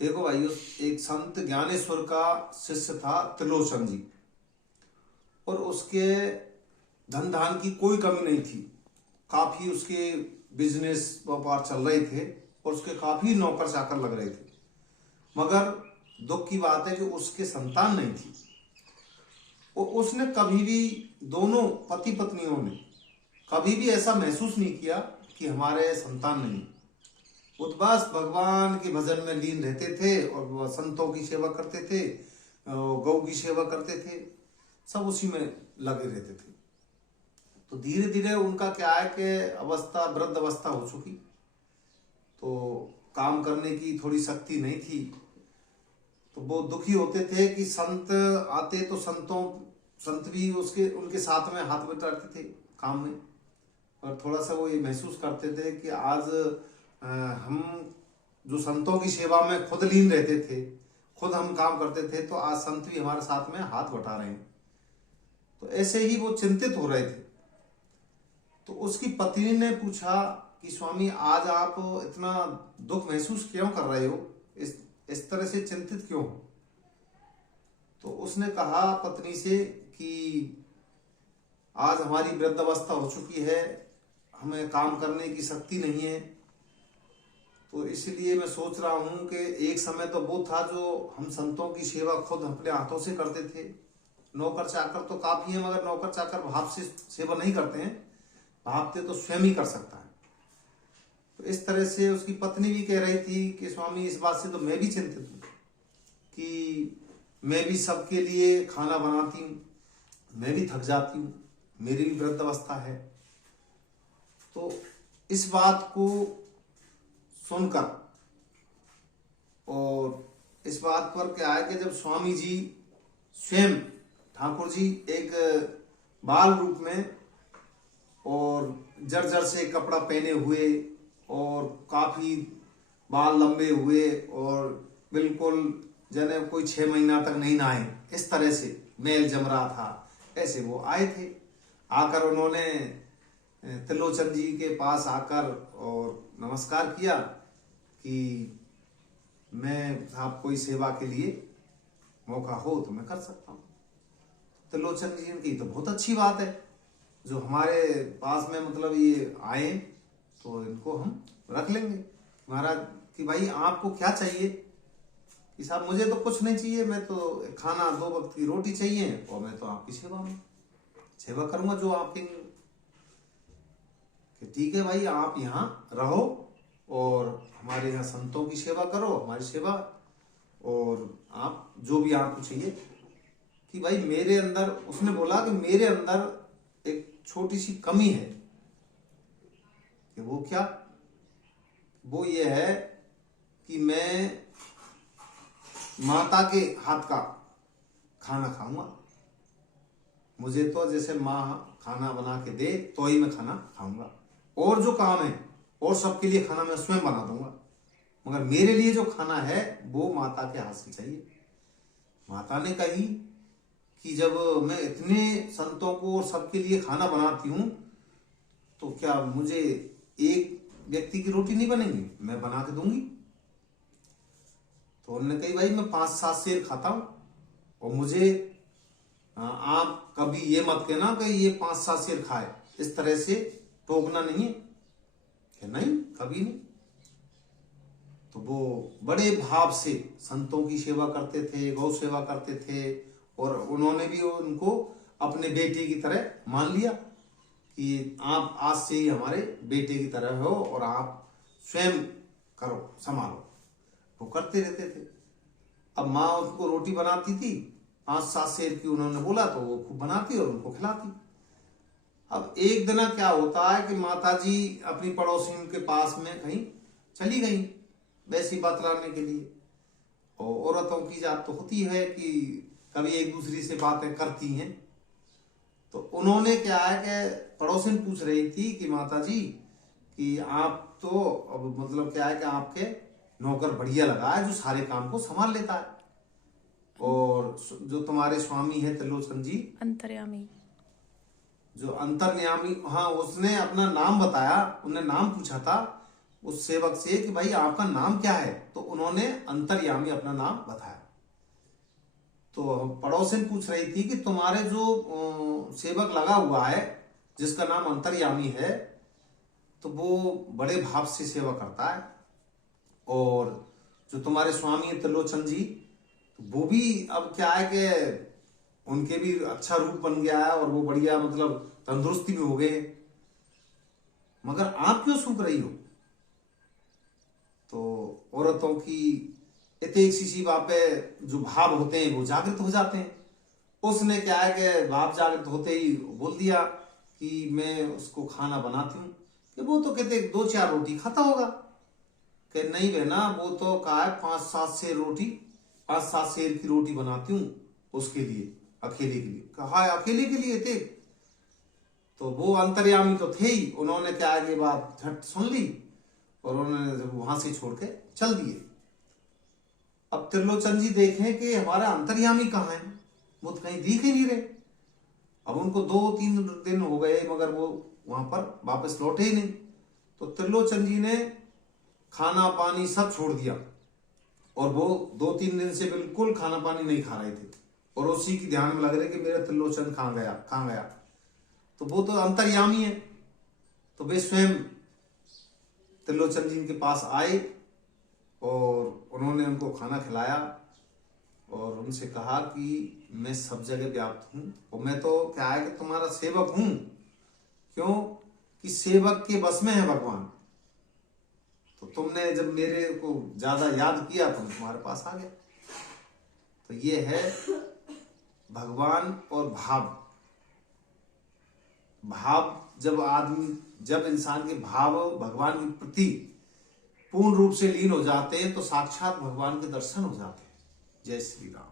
देखो भाइयों, एक संत ज्ञानेश्वर का शिष्य था त्रिलोचन जी, और उसके धन धान की कोई कमी नहीं थी। काफी उसके बिजनेस व्यापार चल रहे थे और उसके काफी नौकर चाकर लग रहे थे। मगर दुख की बात है कि उसके संतान नहीं थी। और उसने कभी भी, दोनों पति पत्नियों ने कभी भी ऐसा महसूस नहीं किया कि हमारे संतान नहीं। वो तो बस भगवान के भजन में लीन रहते थे और वो संतों की सेवा करते थे, गौ की सेवा करते थे, सब उसी में लगे रहते थे। तो धीरे धीरे उनका क्या है कि अवस्था, वृद्ध अवस्था हो चुकी, तो काम करने की थोड़ी शक्ति नहीं थी। तो वो दुखी होते थे कि संत आते तो संत भी उनके साथ में हाथ बटाते थे काम में। और थोड़ा सा वो ये महसूस करते थे कि आज हम जो संतों की सेवा में खुद लीन रहते थे, खुद हम काम करते थे, तो आज संत भी हमारे साथ में हाथ बटा रहे हैं। तो ऐसे ही वो चिंतित हो रहे थे। तो उसकी पत्नी ने पूछा कि स्वामी, आज आप इतना दुख महसूस क्यों कर रहे हो, इस तरह से चिंतित क्यों हो? तो उसने कहा पत्नी से कि आज हमारी वृद्धावस्था हो चुकी है, हमें काम करने की शक्ति नहीं है। तो इसलिए मैं सोच रहा हूं कि एक समय तो वो था जो हम संतों की सेवा खुद अपने हाथों से करते थे। नौकर चाकर तो काफी है, मगर नौकर चाकर भाव से सेवा नहीं करते हैं, भावते तो स्वयं ही कर सकता है। तो इस तरह से उसकी पत्नी भी कह रही थी कि स्वामी, इस बात से तो मैं भी चिंतित हूँ कि मैं भी सबके लिए खाना बनाती हूँ, मैं भी थक जाती हूँ, मेरी भी वृद्धावस्था है। तो इस बात को सुनकर, और इस बात पर क्या है कि जब स्वामी जी स्वयं, ठाकुर जी, एक बाल रूप में और जर्जर से कपड़ा पहने हुए और काफी बाल लंबे हुए और बिल्कुल जने कोई 6 महीना तक नहीं नहाए, इस तरह से मैल जम रहा था, ऐसे वो आए थे। आकर उन्होंने त्रिलोचन जी के पास आकर और नमस्कार किया कि मैं, आप कोई सेवा के लिए मौका हो तो मैं कर सकता हूँ। त्रिलोचन जी की तो बहुत अच्छी बात है, जो हमारे पास में मतलब ये आए तो इनको हम रख लेंगे। महाराज कि भाई आपको क्या चाहिए? कि साहब मुझे तो कुछ नहीं चाहिए, मैं तो खाना, 2 वक्त की रोटी चाहिए और मैं तो आपकी सेवा करूंगा जो आप कहेंगे। कि ठीक है भाई, आप यहाँ रहो और हमारे यहाँ संतों की सेवा करो, हमारी सेवा, और आप जो भी आपको चाहिए। कि भाई मेरे अंदर, उसने बोला कि मेरे अंदर एक छोटी सी कमी है। कि वो क्या? वो ये है कि मैं माता के हाथ का खाना खाऊंगा। मुझे तो जैसे माँ खाना बना के दे तो ही मैं खाना खाऊंगा, और जो काम है और सबके लिए खाना मैं स्वयं बना दूंगा, मगर मेरे लिए जो खाना है वो माता के हाथ से चाहिए। माता ने कही कि जब मैं इतने संतों को और सबके लिए खाना बनाती हूं तो क्या मुझे एक व्यक्ति की रोटी नहीं बनेगी? मैं बना के दूंगी। तो उन्होंने कही भाई मैं 5-7 शेर खाता हूं, और मुझे आप कभी ये मत कहना कि ये 5-7 शेर खाए, इस तरह से टोकना नहीं है। कि नहीं, कभी नहीं। तो वो बड़े भाव से संतों की सेवा करते थे, गौ सेवा करते थे, और उन्होंने भी उनको अपने बेटे की तरह मान लिया कि आप आज से ही हमारे बेटे की तरह हो और आप स्वयं करो, संभालो। वो करते रहते थे। अब माँ उनको रोटी बनाती थी, 5-7 शेर की उन्होंने बोला तो वो खूब बनाती और उनको खिलाती। अब एक दिन क्या होता है कि माता जी अपनी पड़ोसी के पास में कहीं चली गई वैसी बतलाने के लिए। और औरतों की जात तो होती है कि कभी एक दूसरी से बातें करती हैं। तो उन्होंने क्या है कि पड़ोसिन पूछ रही थी कि माता जी कि आप तो अब मतलब क्या है कि आपके नौकर बढ़िया लगा है, जो सारे काम को संभाल लेता है, और जो तुम्हारे स्वामी है त्रिलोचन जी, अंतर्यामी, जो अंतर्यामी, हाँ, उसने अपना नाम बताया। उन्हें नाम पूछा था उस सेवक से कि भाई आपका नाम क्या है? तो उन्होंने अंतर्यामी अपना नाम बताया। तो पड़ोसिन पूछ रही थी कि तुम्हारे जो सेवक लगा हुआ है जिसका नाम अंतर्यामी है, तो वो बड़े भाव से सेवा करता है, और जो तुम्हारे स्वामी है त्रिलोचन जी, तो वो भी अब क्या है कि उनके भी अच्छा रूप बन गया है और वो बढ़िया मतलब तंदुरुस्ती भी हो गए, मगर आप क्यों सूख रही हो? तो औरतों की इतने सी बात पे जो भाव होते हैं वो जागृत हो जाते हैं। उसने क्या है कि भाव जागृत होते ही बोल दिया कि मैं उसको खाना बनाती हूँ। कि वो तो कहते 2-4 रोटी खाता होगा। कि नहीं बहना, वो तो कहा है 5-7 शेर रोटी, 5-7 शेर की रोटी बनाती हूँ उसके लिए, अकेले के लिए। कहा है अकेले के लिए थे? तो वो अंतर्यामी तो थे ही, उन्होंने क्या आगे बात झट सुन ली और उन्होंने वहां से छोड़ के चल दिए। अब त्रिलोचन जी देखें कि हमारा अंतर्यामी कहाँ है, वो तो कहीं दिख ही नहीं रहे। अब उनको 2-3 दिन हो गए मगर वो वहां पर वापस लौटे ही नहीं। तो त्रिलोचन जी ने खाना पानी सब छोड़ दिया और वो 2-3 दिन से बिल्कुल खाना पानी नहीं खा रहे थे और उसी की ध्यान में लग रहे कि मेरा त्रिलोचन कहाँ गया कहाँ गया। तो वो तो अंतर्यामी है, तो वे स्वयं त्रिलोचन जी के पास आए और उन्होंने उनको खाना खिलाया और उनसे कहा कि मैं सब जगह व्याप्त हूँ और मैं तो क्या है कि तुम्हारा सेवक हूँ। क्यों? कि सेवक के बस में है भगवान। तो तुमने जब मेरे को ज्यादा याद किया तो तुम्हारे पास आ गया। तो ये है भगवान और भाव। भाव जब इंसान के भाव भगवान के प्रति पूर्ण रूप से लीन हो जाते हैं तो साक्षात भगवान के दर्शन हो जाते हैं। जय श्री राम।